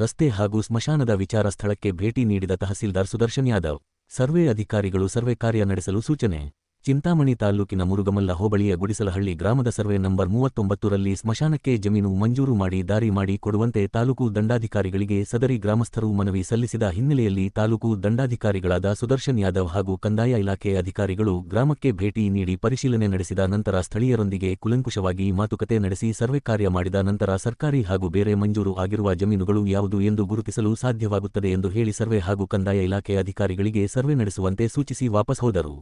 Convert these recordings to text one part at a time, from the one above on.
ರಸ್ತೆ ಹಾಗೂ ಸ್ಮಶಾನದ ವಿಚಾರ ಸ್ಥಳಕ್ಕೆ ಭೇಟಿ ನೀಡಿದ ತಹಸೀಲ್ದಾರ್ ಸುದರ್ಶನ್ ಯಾದವ್, ಸರ್ವೆ ಅಧಿಕಾರಿಗಳು ಸರ್ವೆ ಕಾರ್ಯ ನಡೆಸಲು ಸೂಚನೆ. ಚಿಂತಾಮಣಿ ತಾಲ್ಲೂಕಿನ ಮುರುಗಮಲ್ಲ ಹೋಬಳಿಯ ಗುಡಿಸಲಹಳ್ಳಿ ಗ್ರಾಮದ ಸರ್ವೆ ನಂಬರ್ ಮೂವತ್ತೊಂಬತ್ತರಲ್ಲಿ ಸ್ಮಶಾನಕ್ಕೆ ಜಮೀನು ಮಂಜೂರು ಮಾಡಿ ದಾರಿ ಮಾಡಿ ಕೊಡುವಂತೆ ತಾಲೂಕು ದಂಡಾಧಿಕಾರಿಗಳಿಗೆ ಸದರಿ ಗ್ರಾಮಸ್ಥರು ಮನವಿ ಸಲ್ಲಿಸಿದ ಹಿನ್ನೆಲೆಯಲ್ಲಿ ತಾಲೂಕು ದಂಡಾಧಿಕಾರಿಗಳಾದ ಸುದರ್ಶನ್ ಯಾದವ್ ಹಾಗೂ ಕಂದಾಯ ಇಲಾಖೆ ಅಧಿಕಾರಿಗಳು ಗ್ರಾಮಕ್ಕೆ ಭೇಟಿ ನೀಡಿ ಪರಿಶೀಲನೆ ನಡೆಸಿದ ನಂತರ ಸ್ಥಳೀಯರೊಂದಿಗೆ ಕುಲಂಕುಷವಾಗಿ ಮಾತುಕತೆ ನಡೆಸಿ ಸರ್ವೆ ಕಾರ್ಯ ಮಾಡಿದ ನಂತರ ಸರ್ಕಾರಿ ಹಾಗೂ ಬೇರೆ ಮಂಜೂರು ಆಗಿರುವ ಜಮೀನುಗಳು ಯಾವುದು ಎಂದು ಗುರುತಿಸಲು ಸಾಧ್ಯವಾಗುತ್ತದೆ ಎಂದು ಹೇಳಿ ಸರ್ವೆ ಹಾಗೂ ಕಂದಾಯ ಇಲಾಖೆ ಅಧಿಕಾರಿಗಳಿಗೆ ಸರ್ವೆ ನಡೆಸುವಂತೆ ಸೂಚಿಸಿ ವಾಪಸ್ ಹೋದರು.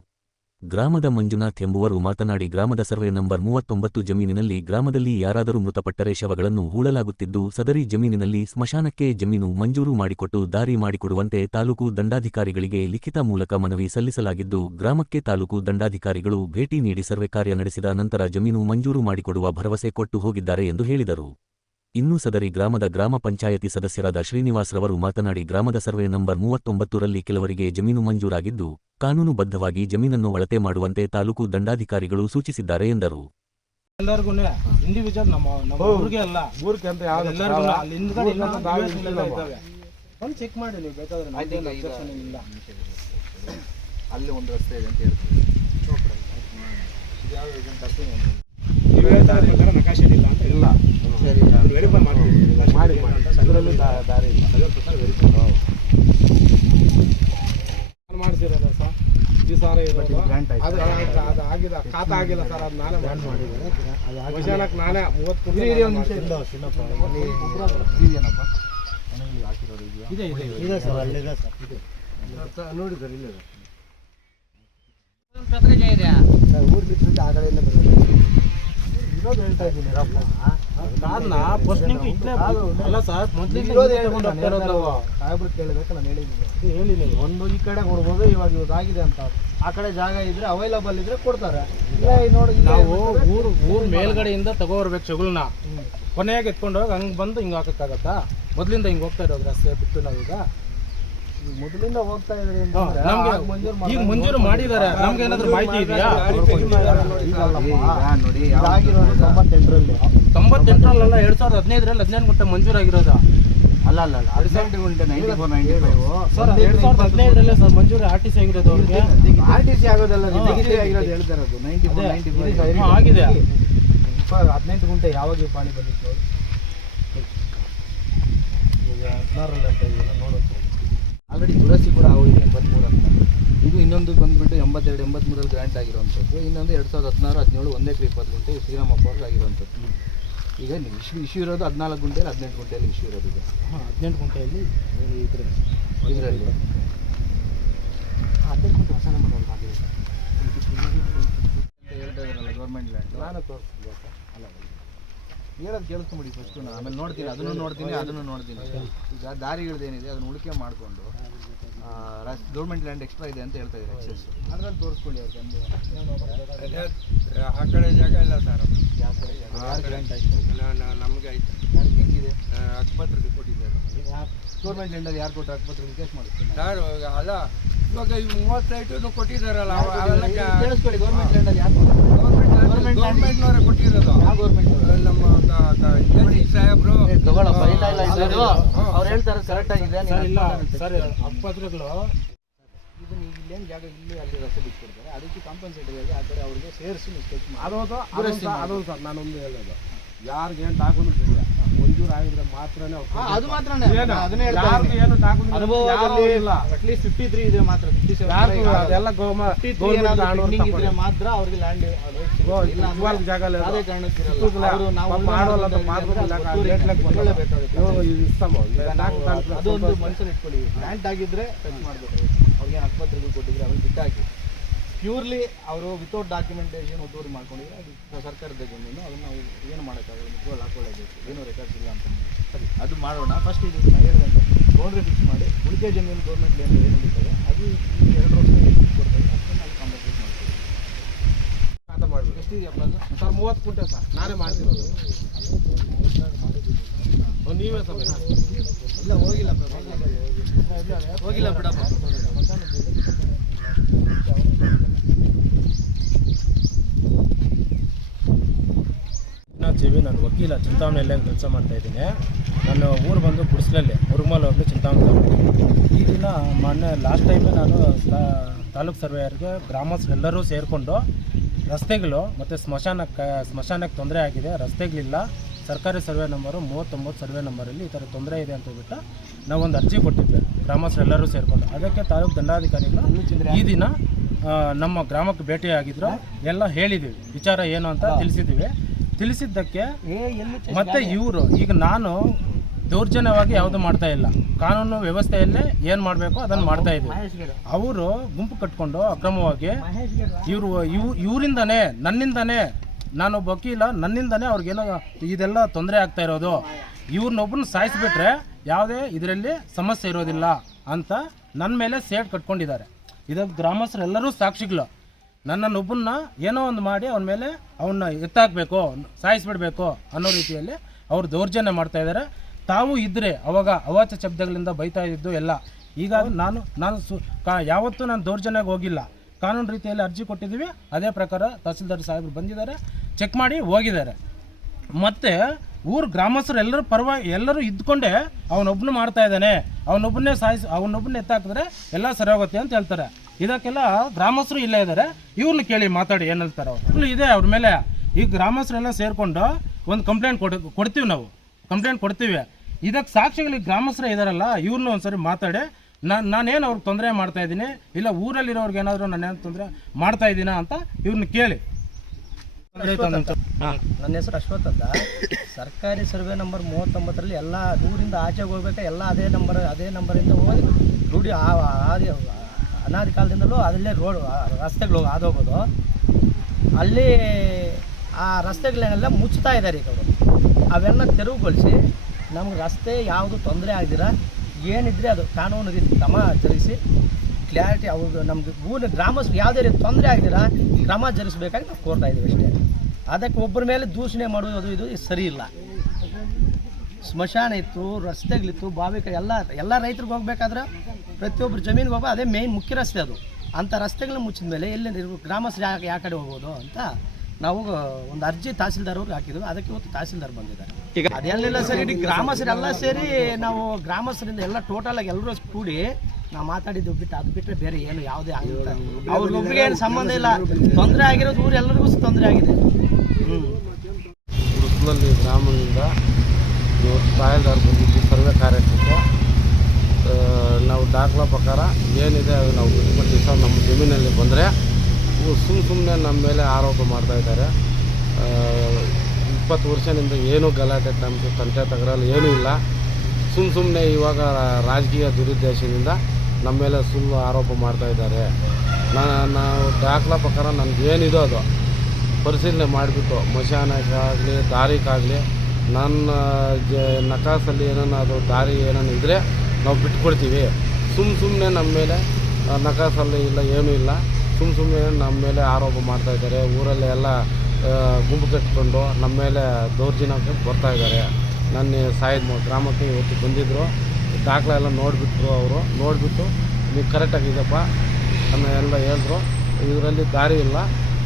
ಗ್ರಾಮದ ಮಂಜುನಾಥ್ ಎಂಬುವರು ಮಾತನಾಡಿ ಗ್ರಾಮದ ಸರ್ವೆ ನಂಬರ್ ಮೂವತ್ತೊಂಬತ್ತು ಜಮೀನಿನಲ್ಲಿ ಗ್ರಾಮದಲ್ಲಿ ಯಾರಾದರೂ ಮೃತಪಟ್ಟರೆ ಶವಗಳನ್ನು ಹೂಳಲಾಗುತ್ತಿದ್ದು, ಸದರಿ ಜಮೀನಿನಲ್ಲಿ ಸ್ಮಶಾನಕ್ಕೆ ಜಮೀನು ಮಂಜೂರು ಮಾಡಿಕೊಟ್ಟು ದಾರಿ ಮಾಡಿಕೊಡುವಂತೆ ತಾಲೂಕು ದಂಡಾಧಿಕಾರಿಗಳಿಗೆ ಲಿಖಿತ ಮೂಲಕ ಮನವಿ ಸಲ್ಲಿಸಲಾಗಿದ್ದು, ಗ್ರಾಮಕ್ಕೆ ತಾಲೂಕು ದಂಡಾಧಿಕಾರಿಗಳು ಭೇಟಿ ನೀಡಿ ಸರ್ವೆ ಕಾರ್ಯ ನಡೆಸಿದ ನಂತರ ಜಮೀನು ಮಂಜೂರು ಮಾಡಿಕೊಡುವ ಭರವಸೆ ಕೊಟ್ಟು ಹೋಗಿದ್ದಾರೆ ಎಂದು ಹೇಳಿದರು. ಇನ್ನು ಸದರಿ ಗ್ರಾಮದ ಗ್ರಾಮ ಪಂಚಾಯತಿ ಸದಸ್ಯರಾದ ಶ್ರೀನಿವಾಸ್ ರವರು ಮಾತನಾಡಿ ಗ್ರಾಮದ ಸರ್ವೆ ನಂಬರ್ ಮೂವತ್ತೊಂಬತ್ತರಲ್ಲಿ ಕೆಲವರಿಗೆ ಜಮೀನು ಮಂಜೂರಾಗಿದ್ದು ಕಾನೂನುಬದ್ಧವಾಗಿ ಜಮೀನನ್ನು ಅಳತೆ ಮಾಡುವಂತೆ ತಾಲೂಕು ದಂಡಾಧಿಕಾರಿಗಳು ಸೂಚಿಸಿದ್ದಾರೆ ಎಂದರು. ಎಲ್ಲರಿಗೂ ಇಂಡಿವಿಜುವಲ್ ನಮ್ಮ ನಮ್ಮ ಊರಿಗೆ ಅಲ್ಲ. ಊರಿಗೆ ಅಂತ ಯಾವ್ದು ಎಲ್ಲರಿಗೂ ಅಲ್ಲಿ ಹಿಂದ್ಗಡೆ ಇನ್ನೂ ಊರ್ಗೆ ದಾರಿ ಎಲ್ಲ ಅಲ್ವಾ? ಇದ್ದಾವೆ ಒಂದು ಚೆಕ್ ಮಾಡಿ ನೀವು ಬೇಕಾದ್ರೆ ನಮ್ಗೇನು objection ಇಲ್ಲ ಅಲ್ಲಿ ಒಂದು ರಸ್ತೆ ಇದೆ ಅಂತ ಹೇಳ್ತೀವಿ. ನೀವು ಹೇಳ್ತಾ ಇರೋ ಪ್ರಕಾರ ನಕಾಶೆ ಇಲ್ಲ ಅಂತ ಇಲ್ಲ. ಸರಿ ವೆರಿಫೈ ಮಾಡ್ತೀವಿ ಮಾಡಿ ಮಾಡಿ. ಅದರಲ್ಲಿ ದಾರಿ ಇಲ್ಲ. ಅದರ ಪ್ರಕಾರ ವೆರಿಫೈ ಮಾಡ್ಸಿರೋದು ಸರ್. ಈ ಸಾರ ಇರೋದು. ಅದು ಖಾತಾ ಆಗಿಲ್ಲ ಸರ್. ಅದು ನಾನೇ ಮಾಡಿಸಿರೋದು. ಮಶಾನಕ್ಕೆ ನಾನೇ ಮೂವತ್ತು ಇದೆಯೇನಪ್ಪ ಮನೆಯಲ್ಲಿ ಹಾಕಿರೋದು ಇದೆಯಾ? ಇದೆ ಇದೆ ಇದೆ. ಸರ್ ಅಲ್ಲಿದೆ ಸರ್. ಇದೆ. ನೋಡಿ ಸರ್ ಇಲ್ಲೇ ಸರ್ ಊರು ಬಿಟ್ಟು ಆ ಕಡೆಯಿಂದ ಬರೋದು. ಇರೋದು ಹೇಳ್ತಾ ಇದ್ದೀನಿ ಕಾರಣ ಫಸ್ಟ್ ನಿಮ್ಗೆ ಇಟ್ಲೇ ಅಲ್ಲ ಸರ್ ಮೊದಲಿಂದ ಸಾಹೇಬ್ರು ಕೇಳಬೇಕು ನಾನು ಹೇಳಿದ್ದೀನಿ. ಹೇಳಿಲ್ಲ ಒಂದು ಈ ಕಡೆ ಕೊಡ್ಬೋದು ಇವಾಗ ಇವತ್ತು ಆಗಿದೆ ಅಂತ. ಆ ಕಡೆ ಜಾಗ ಇದ್ರೆ ಅವೈಲಬಲ್ ಇದ್ರೆ ಕೊಡ್ತಾರೆ. ಇಲ್ಲ ನೋಡಿ ನಾವು ಊರು ಊರು ಮೇಲ್ಗಡೆಯಿಂದ ತಗೋರ್ಬೇಕು ಚಗುಲ್ನ ಕೊನೆಯಾಗಿ ಎತ್ಕೊಂಡು ಹೋಗಿ ಹಂಗೆ ಬಂದು ಹಿಂಗೆ ಹಾಕಕ್ಕಾಗತ್ತಾ? ಮೊದಲಿಂದ ಹಿಂಗೆ ಹೋಗ್ತಾ ಇರೋದು ರಸ್ತೆ ಬಿಟ್ಟು ನಾವೀಗ. ಮೊದಲಿಂದ ಹೋಗ್ತಾ ಇದ್ರೆ ಈಗ ಮಂಜೂರು ಮಾಡಿದ್ದಾರೆ. ನಮ್ಗೆ ಏನಾದ್ರು ಮಾಹಿತಿ ಇದೆಯಾ? ನೋಡಿ ತೊಂಬತ್ತೆಂಟರಲ್ಲಿ ತೊಂಬತ್ತೆಂಟರಲ್ಲ ಎರಡ್ ಸಾವಿರದ ಹದಿನೈದರಲ್ಲಿ ಹದಿನೈದು ಗಂಟೆ ಮಂಜೂರಾಗಿರೋದು. ಅಲ್ಲ ಅಲ್ಲ ಅಲ್ಲ. ಹದಿನೆಂಟು ಗುಂಟೆ ninety four ninety five sir ಎರಡ್ ಸಾವಿರದ ಹದಿನೈದರಲ್ಲೇ ಸರ್ ಮಂಜೂರು ಆರ್ ಟಿ ಸಿ ಆಗಿರೋದು ಅವ್ರಿಗೆ ಆರ್ ಟಿ ಸಿ ಆಗೋದಲ್ಲ ಆಗಿರೋದು ಹೇಳ್ತಾ ಇರೋದು ನೈಂಟಿ ಫೋರ್ ನೈಂಟಿ ಫೈವ್ ಆಗಿದೆ. ಹದಿನೆಂಟು ಗುಂಟೆ ಯಾವಾಗ ಪಾಳಿ ಪಾಣಿ ಬಂದಿತ್ತು? ಈಗ ಹದಿನಾರರಲ್ಲಿ ಅಂತ ಇದೆಯಲ್ಲ ನೋಡುತ್ತೆ ಆಲ್ರೆಡಿ ದುರಸ್ತಿ ಕೂಡ ಆಗೋಗಿದೆ ಎಂಬತ್ತ್ಮೂರು ಅಂತ. ಇದು ಇನ್ನೊಂದು ಬಂದುಬಿಟ್ಟು ಎಂಬತ್ತೆರಡು ಎಂಬತ್ತ್ಮೂರಲ್ಲಿ ಗ್ರ್ಯಾಂಟ್ ಆಗಿರುವಂಥದ್ದು. ಇನ್ನೊಂದು ಎರಡು ಸಾವಿರದ ಹದಿನಾರು ಹದಿನೇಳು ಒಂದೇ ಕ್ರಿ ಇಪ್ಪತ್ತು ಗುಂಟೆ ಶ್ರೀರಾಮಪ್ಪ ಅವ್ರಿಗೆ ಆಗಿರುವಂಥದ್ದು. ಈಗ ಇಶ್ಯೂ ಇಶ್ಯೂ ಇರೋದು ಹದಿನಾಲ್ಕು ಗುಂಟೆಯಲ್ಲಿ ಹದಿನೆಂಟು ಗುಂಟೆಯಲ್ಲಿ ಇಶ್ಯೂ ಇರೋದು ಈಗ. ಹಾಂ ಹದಿನೆಂಟು ಗುಂಟೆಯಲ್ಲಿ ಇದ್ರೆ ಇದರಲ್ಲಿ. ಹದಿನೆಂಟು ಗುಂಟೆ ಹೊಸನ ಮಾಡೋದು ಆಗಿದೆ ಹೇಳ್ತಾ ಇದ್ರಲ್ಲ ಗೌರ್ಮೆಂಟ್ ಲ್ಯಾಂಡ್ ನಾನು ತೋರಿಸ್ತೀನಿ ಅಲ್ಲ. ಹೇಳೋದು ಕೇಳಿಸ್ಕೊಂಬಿಡಿ ಫಸ್ಟು ನಾನು. ಆಮೇಲೆ ನೋಡ್ತೀನಿ ಅದನ್ನು ನೋಡ್ತೀನಿ ಅದನ್ನು ನೋಡ್ತೀನಿ. ಈಗ ದಾರಿಗಳದ್ದೇನಿದೆ ಅದನ್ನು ಉಳಿಕೆ ಮಾಡಿಕೊಂಡು ಗೌರ್ಮೆಂಟ್ ಲ್ಯಾಂಡ್ ಎಕ್ಸ್ಟ್ರಾ ಇದೆ ಅಂತ ಹೇಳ್ತಾ ಇದ್ದಾರೆ ಎಕ್ಸೆಸ್ ಅದ್ರಲ್ಲಿ ತೋರಿಸ್ಕೊಳ್ಳಿ ಅವ್ರು ಬಂದು ಆ ಕಡೆ ಜಾಗ ಇಲ್ಲ ಸರ್. ನಮಗೆ ಯಾರಿಗೆ ಹೆಂಗಿದೆ? ಆಸ್ಪತ್ರೆಗೆ ಕೊಟ್ಟಿದ್ದಾರೆ. ಗೌರ್ಮೆಂಟ್ ಲ್ಯಾಂಡಲ್ಲಿ ಯಾರು ಕೊಟ್ಟರೆ ಆಸ್ಪತ್ರೆಗೆ ಕೇಸ್ ಮಾಡಿಸ್ತೀನಿ ಸರ್ ಅಲ್ಲ ಇವಾಗ ಈ ಮೂವತ್ತೈದು ಕೊಟ್ಟಿದ್ದಾರಲ್ಲ ಗೌರ್ಮೆಂಟ್ನವರೇ ಕೊಟ್ಟಿರೋದು. ನಮ್ಮ ಸಾಹೇಬ್ರು. ತಗೊಳ್ಳಪ್ಪ ಇಲ್ಲ ಇಲ್ಲ ಇದು ಅವ್ರು ಹೇಳ್ತಾರೆ ಕರೆಕ್ಟ್ ಆಗಿದೆ ಸರ್ ಇಲ್ಲ ಸರ್ ಆಸ್ಪತ್ರೆಗಳು ಇದು ಇಲ್ಲಿ ಇಲ್ಲೇನು ಜಾಗ ಇಲ್ಲಿ ಅಲ್ಲಿ ರಸ ಬಿಟ್ಕೊಡ್ತಾರೆ ಅದಕ್ಕೆ ಕಾಂಪನ್ಸೇಟರ್ ಆ ಕಡೆ ಅವ್ರಿಗೆ ಸೇರಿಸಿ ಮಿಸ್ಟೇಕ್ ಮಾಡೋದು ಮಾಡಿ ಅದೊಂದು ಅದೊಂದು ಸರ್- ನಾನೊಂದು ಹೇಳೋದು. ಯಾರಿಗೇನು ಏನು ಡಾಕ್ಯುಮೆಂಟ್ ಇಲ್ಲ. ಮಂಜೂರು ಆಗಿದ್ರೆ ಮಾತ್ರನೇ ಅದು ಮಾತ್ರನೇ. ಅದನ್ನೇ ಹೇಳ್ತಾ ಏನು ಅನುಭವದಲ್ಲಿ ಇಲ್ಲ. ಅಟ್ಲೀಸ್ಟ್ ಫಿಫ್ಟಿ ತ್ರೀ ಇದೆ ಮಾತ್ರ. ಫಿಫ್ಟಿ ಅದೆಲ್ಲ ಮಾತ್ರ ಅವ್ರಿಗೆ ಲ್ಯಾಂಡ್ ಜಾಗ ಇಲ್ಲ ಅದೇ ಕಾರಣಕ್ಕೆ ಇರಲ್ಲ. ಅವರು ನಾವು ಮಾಡೋಲ್ಲ ಅಂತ ಮಾತ್ರ ಅದೊಂದು ಮನಸ್ಸಲ್ಲಿ ಇಟ್ಕೊಳ್ಳಿ. ಲ್ಯಾಂಡ್ ಆಗಿದ್ರೆ ಟಚ್ ಮಾಡಬೇಕು. ಅವ್ರಿಗೆ ಆಸ್ಪತ್ರೆಗೆ ಕೊಟ್ಟಿದ್ರೆ ಅವ್ರಿಗೆ ಬಿಟ್ಟಾಕಿ ಪ್ಯೂರ್ಲಿ ಅವರು ವಿತೌಟ್ ಡಾಕ್ಯುಮೆಂಟೇಷನ್ ಒತ್ತುವರಿ ಮಾಡ್ಕೊಂಡಿದ್ರೆ ಅದು ಸರ್ಕಾರದ ಜಮೀನು ಅದನ್ನ ನಾವು ಏನು ಮಾಡೋಕ್ಕಾಗಲ್ಲ ಮುಖ್ಯವಾಗಿ ಹಾಕೊಳ್ಳೇಬೇಕು ಏನೂ ರೆಕಾರ್ಡ್ಸ್ ಇಲ್ಲ ಅಂತ ಸರಿ ಅದು ಮಾಡೋಣ. ಫಸ್ಟ್ ಇದು ನಾನು ಹೇಳಿದಂತೆ ಬೌಂಡ್ರಿ ಫಿಕ್ಸ್ ಮಾಡಿ ಉಳಿಕೆ ಜಮೀನು ಗೌರ್ಮೆಂಟ್ ಏನು ಏನು ಉಳಿತದೆ ಅದು ಎರಡು ವರ್ಷದಲ್ಲಿ ಎಷ್ಟು ಕೊಡ್ತಾರೆ ಅಷ್ಟನ್ನು ನಾವು ಕಾಂಪನ್ಸೇಟ್ ಮಾಡ್ತೀವಿ. ಖಾತೆ ಮಾಡ್ಬೇಕು. ಎಷ್ಟಿದೆಯಪ್ಪ ಅದು? ಸರ್ ಮೂವತ್ತು ಫುಟೆ ಸರ್ ನಾನೇ ಮಾಡ್ತಿರೋದು. ನೀವೇ ಸರ್ ಇಲ್ಲ ಹೋಗಿಲ್ಲ ಹೋಗಿಲ್ಲ. ಬಿಡಪ್ಪ. ನಾ ಜೀವಿ ನಾನು ವಕೀಲ ಚಿಂತಾಮಣಿಯಲ್ಲೇ ಕೆಲಸ ಮಾಡ್ತಾ ಇದ್ದೀನಿ. ನಾನು ಊರು ಬಂದು ಕುಡಿಸ್ಲಲ್ಲಿ ಮುರುಮಲ್ ಹೋಗ್ಲಿ ಚಿಂತಾಮಣಿ. ಈ ದಿನ ಮೊನ್ನೆ ಲಾಸ್ಟ್ ಟೈಮೇ ನಾನು ತಾಲೂಕು ಸರ್ವೇಯರ್ಗೆ ಗ್ರಾಮಸ್ಥರೆಲ್ಲರೂ ಸೇರಿಕೊಂಡು ರಸ್ತೆಗಳು ಮತ್ತು ಸ್ಮಶಾನಕ್ಕೆ ಸ್ಮಶಾನಕ್ಕೆ ತೊಂದರೆ ಆಗಿದೆ ರಸ್ತೆಗಳಿಲ್ಲ. ಸರ್ಕಾರಿ ಸರ್ವೆ ನಂಬರು ಮೂವತ್ತೊಂಬತ್ತು ಸರ್ವೆ ನಂಬರಲ್ಲಿ ಈ ಥರ ತೊಂದರೆ ಇದೆ ಅಂತ ಹೇಳ್ಬಿಟ್ಟು ನಾವೊಂದು ಅರ್ಜಿ ಕೊಟ್ಟಿದ್ವಿ ಗ್ರಾಮಸ್ಥರೆಲ್ಲರೂ ಸೇರಿಕೊಂಡು. ಅದಕ್ಕೆ ತಾಲೂಕು ದಂಡಾಧಿಕಾರಿಗಳು ಈ ದಿನ ನಮ್ಮ ಗ್ರಾಮಕ್ಕೆ ಭೇಟಿಯಾಗಿದ್ರು. ಎಲ್ಲ ಹೇಳಿದ್ದೀವಿ ವಿಚಾರ ಏನು ಅಂತ ತಿಳಿಸಿದ್ದೀವಿ ತಿಳಿಸಿದ್ದಕ್ಕೆ ಮತ್ತೆ ಇವರು ಈಗ ನಾನು ದೌರ್ಜನ್ಯವಾಗಿ ಯಾವುದು ಮಾಡ್ತಾ ಇಲ್ಲ. ಕಾನೂನು ವ್ಯವಸ್ಥೆಯಲ್ಲೇ ಏನು ಮಾಡಬೇಕು ಅದನ್ನು ಮಾಡ್ತಾ ಇದ್ದೀವಿ. ಅವರು ಗುಂಪು ಕಟ್ಕೊಂಡು ಅಕ್ರಮವಾಗಿ ಇವರು ಇವ್ ಇವರಿಂದನೇ ನನ್ನಿಂದನೇ ನಾನೊಬ್ಬ ಬಕೀಲ ನನ್ನಿಂದನೇ ಅವ್ರಿಗೇನೋ ಇದೆಲ್ಲ ತೊಂದರೆ ಆಗ್ತಾ ಇರೋದು. ಇವ್ರನ್ನೊಬ್ಬನ ಸಾಯಿಸಿಬಿಟ್ರೆ ಯಾವುದೇ ಇದರಲ್ಲಿ ಸಮಸ್ಯೆ ಇರೋದಿಲ್ಲ ಅಂತ ನನ್ನ ಮೇಲೆ ಸೇಟ್ ಕಟ್ಕೊಂಡಿದ್ದಾರೆ. ಇದಕ್ಕೆ ಗ್ರಾಮಸ್ಥರೆಲ್ಲರೂ ಸಾಕ್ಷಿಗಳು. ನನ್ನನ್ನೊಬ್ಬನ್ನ ಏನೋ ಒಂದು ಮಾಡಿ ಅವನ ಮೇಲೆ ಅವನ್ನ ಎತ್ತಾಕಬೇಕು, ಸಾಯಿಸ್ಬಿಡ್ಬೇಕು ಅನ್ನೋ ರೀತಿಯಲ್ಲಿ ಅವರು ದೌರ್ಜನ್ಯ ಮಾಡ್ತಾ ಇದ್ದಾರೆ. ತಾವು ಇದ್ದರೆ ಅವಾಗ ಅವಾಚ ಶಬ್ದಗಳಿಂದ ಬೈತಾ ಇದ್ದು ಎಲ್ಲ. ಈಗ ನಾನು ನಾನು ಸು ಯಾವತ್ತೂ ನಾನು ದೌರ್ಜನ್ಯಾಗ ಹೋಗಿಲ್ಲ. ಕಾನೂನು ರೀತಿಯಲ್ಲಿ ಅರ್ಜಿ ಕೊಟ್ಟಿದ್ದೀವಿ. ಅದೇ ಪ್ರಕಾರ ತಹಸೀಲ್ದಾರ್ ಸಾಹೇಬರು ಬಂದಿದ್ದಾರೆ. ಚೆಕ್ ಮಾಡಿ ಹೋಗಿದ್ದಾರೆ. ಮತ್ತು ಊರು ಗ್ರಾಮಸ್ಥರು ಎಲ್ಲರೂ ಪರವಾಗಿ ಎಲ್ಲರೂ ಇದ್ಕೊಂಡೆ ಅವನೊಬ್ಬನು ಮಾಡ್ತಾ ಇದ್ದಾನೆ. ಅವನೊಬ್ಬನೇ ಸಾಯಿಸಿ ಅವನೊಬ್ಬನೇ ಎತ್ತಾಕಿದ್ರೆ ಎಲ್ಲ ಸರಿ ಹೋಗುತ್ತೆ ಅಂತ ಹೇಳ್ತಾರೆ. ಇದಕ್ಕೆಲ್ಲ ಗ್ರಾಮಸ್ಥರು ಇಲ್ಲೇ ಇದ್ದಾರೆ. ಇವ್ರನ್ನ ಕೇಳಿ ಮಾತಾಡಿ ಏನು ಹೇಳ್ತಾರೆ. ಅವ್ರು ಇದೆ ಅವ್ರ ಮೇಲೆ. ಈ ಗ್ರಾಮಸ್ಥರೆಲ್ಲ ಸೇರಿಕೊಂಡು ಒಂದು ಕಂಪ್ಲೇಂಟ್ ಕೊಡ, ಕೊಡ್ತೀವಿ ನಾವು. ಕಂಪ್ಲೇಂಟ್ ಕೊಡ್ತೀವಿ. ಇದಕ್ಕೆ ಸಾಕ್ಷಿಗಳಿಗೆ ಗ್ರಾಮಸ್ಥರೇ ಇದ್ದಾರಲ್ಲ ಇವ್ರನ್ನ ಒಂದ್ಸರಿ ಮಾತಾಡಿ. ನಾನು ನಾನೇನು ಅವ್ರಿಗೆ ತೊಂದರೆ ಮಾಡ್ತಾ ಇದ್ದೀನಿ ಇಲ್ಲ ಊರಲ್ಲಿರೋರ್ಗೆ ಏನಾದರೂ ನಾನೇನು ತೊಂದರೆ ಮಾಡ್ತಾ ಇದ್ದೀನಾ ಅಂತ ಇವ್ರನ್ನ ಕೇಳಿ. ನನ್ನ ಹೆಸರು ಅಶ್ವಥ್ ಅಂತ. ಸರ್ಕಾರಿ ಸರ್ವೆ ನಂಬರ್ ಮೂವತ್ತೊಂಬತ್ತರಲ್ಲಿ ಎಲ್ಲ ಊರಿಂದ ಆಚೆಗೆ ಹೋಗ್ಬೇಕಾ ಎಲ್ಲ ಅದೇ ನಂಬರ್ ಅದೇ ನಂಬರಿಂದ ಹೋಗಿ ರೂಢಿ ಆ- ಆದಿ ಅನಾದಿ ಕಾಲದಿಂದಲೂ ಅದಲ್ಲೇ ರೋಡ್ ರಸ್ತೆಗಳು ಹಾದೋಗೋದು ಅಲ್ಲಿ ಆ ರಸ್ತೆಗಳನ್ನೆಲ್ಲ ಮುಚ್ತಾ ಇದ್ದಾರೆ ಈಗ ಅವರು. ಅವೆಲ್ಲ ತೆರವುಗೊಳಿಸಿ ನಮ್ಗೆ ರಸ್ತೆ ಯಾವುದು ತೊಂದರೆ ಆಗದಿರ ಏನಿದ್ರೆ ಅದು ಕಾನೂನು ರೀತಿ ಕ್ರಮ ಜರುಗಿಸಿ ಕ್ಲಾರಿಟಿ ಅವ್ರಿಗೆ ನಮಗೆ ಊರಿನ ಗ್ರಾಮಸ್ಥರು ಯಾವುದೇ ರೀತಿ ತೊಂದರೆ ಆಗಿಲ್ಲ ಕ್ರಮ ಜರುಗಿಸ್ಬೇಕಾಗಿ ನಾವು ಕೋರ್ತಾ ಇದ್ದೀವಿ ಅಷ್ಟೇ ಅದಕ್ಕೆ ಒಬ್ಬರ ಮೇಲೆ ದೂಷಣೆ ಮಾಡೋದು ಅದು ಇದು ಸರಿ ಇಲ್ಲ ಸ್ಮಶಾನ ಇತ್ತು, ರಸ್ತೆಗಳಿತ್ತು, ಬಾವಿ ಎಲ್ಲ ಎಲ್ಲ ರೈತರಿಗೆ ಹೋಗ್ಬೇಕಾದ್ರೆ ಪ್ರತಿಯೊಬ್ಬರು ಜಮೀನಿಗೆ ಹೋಗೋ ಅದೇ ಮೇಯ್ನ್ ಮುಖ್ಯ ರಸ್ತೆ ಅದು ಅಂಥ ರಸ್ತೆಗಳನ್ನ ಮುಚ್ಚಿದ ಮೇಲೆ ಎಲ್ಲಿ? ಗ್ರಾಮಸ್ಥರು ಯಾಕೆ ಯಾವ ಕಡೆ ಹೋಗ್ಬೋದು ಅಂತ ನಾವು ಒಂದು ಅರ್ಜಿ ತಹಸೀಲ್ದಾರ್ ಅವ್ರಿಗೆ ಹಾಕಿದ್ವಿ. ಅದಕ್ಕೆ ಇವತ್ತು ತಹಸೀಲ್ದಾರ್ ಬಂದಿದ್ದಾರೆ. ಈಗ ಅದೆಲ್ಲ ಸರಿ ಇಡೀ ಗ್ರಾಮಸ್ಥರೆಲ್ಲ ಸೇರಿ ನಾವು ಗ್ರಾಮಸ್ಥರಿಂದ ಎಲ್ಲ ಟೋಟಲ್ ಆಗಿ ಎಲ್ಲರೂ ಕೂಡಿ ನಾವು ಮಾತಾಡಿದ್ದು ಬಿಟ್ಟು ಅದು ಬಿಟ್ಟರೆ ಬೇರೆ ಏನು ಯಾವುದೇ ಆಗಿಲ್ಲ ಅವ್ರಿಗೊಬ್ಬರಿಗೆ ಏನು ಸಂಬಂಧ ಇಲ್ಲ. ತೊಂದರೆ ಆಗಿರೋದು ಊರು ಎಲ್ಲರಿಗೂ ತೊಂದರೆ ಆಗಿದೆ. ಹ್ಞೂ ಗ್ರಾಮದಿಂದ ಇವತ್ತು ತಾಯಿದಾರು ಬಂದಿದ್ದು ಸರ್ವೆ ಕಾರ್ಯಕ್ಕೆ ನಾವು ದಾಖಲ ಪ್ರಕಾರ ಏನಿದೆ ಅದು ನಾವು ಇಪ್ಪತ್ತು ಸರ್ ನಮ್ಮ ಜಮೀನಲ್ಲಿ ಬಂದರೆ ಸುಮ್ಮ ಸುಮ್ಮನೆ ನಮ್ಮ ಮೇಲೆ ಆರೋಪ ಮಾಡ್ತಾ ಇದ್ದಾರೆ. ಇಪ್ಪತ್ತು ವರ್ಷದಿಂದ ಏನೂ ಗಲಾಟೆ ನಮ್ಮದು ತಂಟೆ ತಗರಲ್ಲಿ ಏನೂ ಇಲ್ಲ. ಸುಮ್ಮ ಸುಮ್ಮನೆ ಇವಾಗ ರಾಜಕೀಯ ದುರುದ್ದೇಶದಿಂದ ನಮ್ಮ ಮೇಲೆ ಸುಳ್ಳು ಆರೋಪ ಮಾಡ್ತಾ ಇದ್ದಾರೆ. ನಾನು ನಾವು ದಾಖಲಾ ಪ್ರಕಾರ ನಮ್ದು ಏನಿದೋ ಅದು. ಪರಿಶೀಲನೆ ಮಾಡಿಬಿಟ್ಟು ಮಶಾನಕ್ಕಾಗಲಿ, ದಾರಿಗಾಗಲಿ ನನ್ನ, ಜ, ನಕಾಸಲ್ಲಿ ಏನಾದ್ರು ದಾರಿ ಏನಾರು ಇದ್ದರೆ ನಾವು ಬಿಟ್ಕೊಡ್ತೀವಿ. ಸುಮ್ಮ ಸುಮ್ಮನೆ ನಮ್ಮ ಮೇಲೆ ನಕಾಸಲ್ಲಿ ಇಲ್ಲ, ಏನೂ ಇಲ್ಲ. ಸುಮ್ಮ ಸುಮ್ಮನೆ ನಮ್ಮ ಮೇಲೆ ಆರೋಪ ಮಾಡ್ತಾ ಇದ್ದಾರೆ. ಊರಲ್ಲಿ ಎಲ್ಲ ಗುಂಪು ಕಟ್ಕೊಂಡು ನಮ್ಮ ಮೇಲೆ ದೌರ್ಜನ್ಯಕ್ಕೆ ಬರ್ತಾ ಇದ್ದಾರೆ. ನನ್ನ ಸಾಯಿದ ಗ್ರಾಮಕ್ಕೆ ಇವತ್ತು ಬಂದಿದ್ದರು ದಾಖಲೆ ಎಲ್ಲ ನೋಡಿಬಿಟ್ರು ಅವರು. ನೋಡಿಬಿಟ್ಟು ನೀವು ಕರೆಕ್ಟಾಗಿದ್ದಪ್ಪ ಅನ್ನೋ ಎಲ್ಲ ಹೇಳಿದ್ರು. ಇದರಲ್ಲಿ ದಾರಿ ಇಲ್ಲ.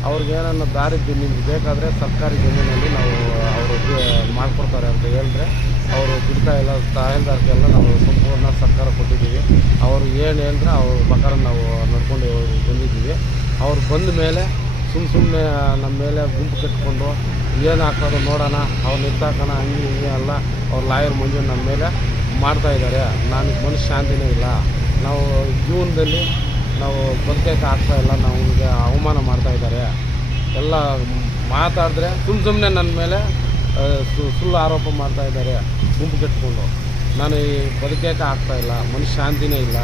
ಅವ್ರಿಗೇನನ್ನ ದಾರಿ ನಿಮ್ಗೆ ಬೇಕಾದರೆ ಸರ್ಕಾರಿ ಜಮೀನಲ್ಲಿ ನಾವು ಅವರು ಮಾಡಿಕೊಡ್ತಾರೆ ಅಂತ ಹೇಳಿದ್ರೆ ಅವರು ಬಿಡ್ತಾ ಇಲ್ಲ, ತಹಸೀಲ್ದಾರ್ಗೆಲ್ಲ ನಾವು ಸಂಪೂರ್ಣ ಸರ್ಕಾರ ಕೊಟ್ಟಿದ್ದೀವಿ. ಅವರು ಏನು ಹೇಳಿದ್ರೆ ಅವ್ರ ಪ್ರಕಾರ ನಾವು ನಡ್ಕೊಂಡು ಬಂದಿದ್ದೀವಿ. ಅವ್ರು ಬಂದ ಮೇಲೆ ಸುಮ್ಮ ಸುಮ್ಮನೆ ನಮ್ಮ ಮೇಲೆ ಗುಂಪು ಕಟ್ಕೊಂಡು ಏನು ಹಾಕೋದು ನೋಡೋಣ, ಅವ್ರು ಎತ್ತಾಕೋಣ ಹಂಗೆ ಹಿಂಗೆ ಅಲ್ಲ, ಅವ್ರ ಲಾಯರ್ ಮಂಜು ನಮ್ಮ ಮೇಲೆ ಮಾಡ್ತಾಯಿದ್ದಾರೆ ನನಗೆ ಮನಸ್ಸು ಶಾಂತಿನೇ ಇಲ್ಲ. ನಾವು ಜೀವನದಲ್ಲಿ ನಾವು ಬದುಕೋಕೆ ಆಗ್ತಾ ಇಲ್ಲ ಅವ್ನಿಗೆ ಅವಮಾನ ಮಾಡ್ತಾ ಇದ್ದಾರೆ. ಎಲ್ಲ ಮಾತಾಡಿದ್ರೆ ಸುಮ್ಮ ಸುಮ್ಮನೆ ನನ್ನ ಮೇಲೆ ಸುಳ್ಳು ಆರೋಪ ಮಾಡ್ತಾ ಇದ್ದಾರೆ. ಗುಂಪು ಕಟ್ಕೊಂಡು ನಾನು ಈ ಬದುಕಕ್ಕೆ ಆಗ್ತಾಯಿಲ್ಲ ಮನಸ್ಸು ಶಾಂತಿನೇ ಇಲ್ಲ.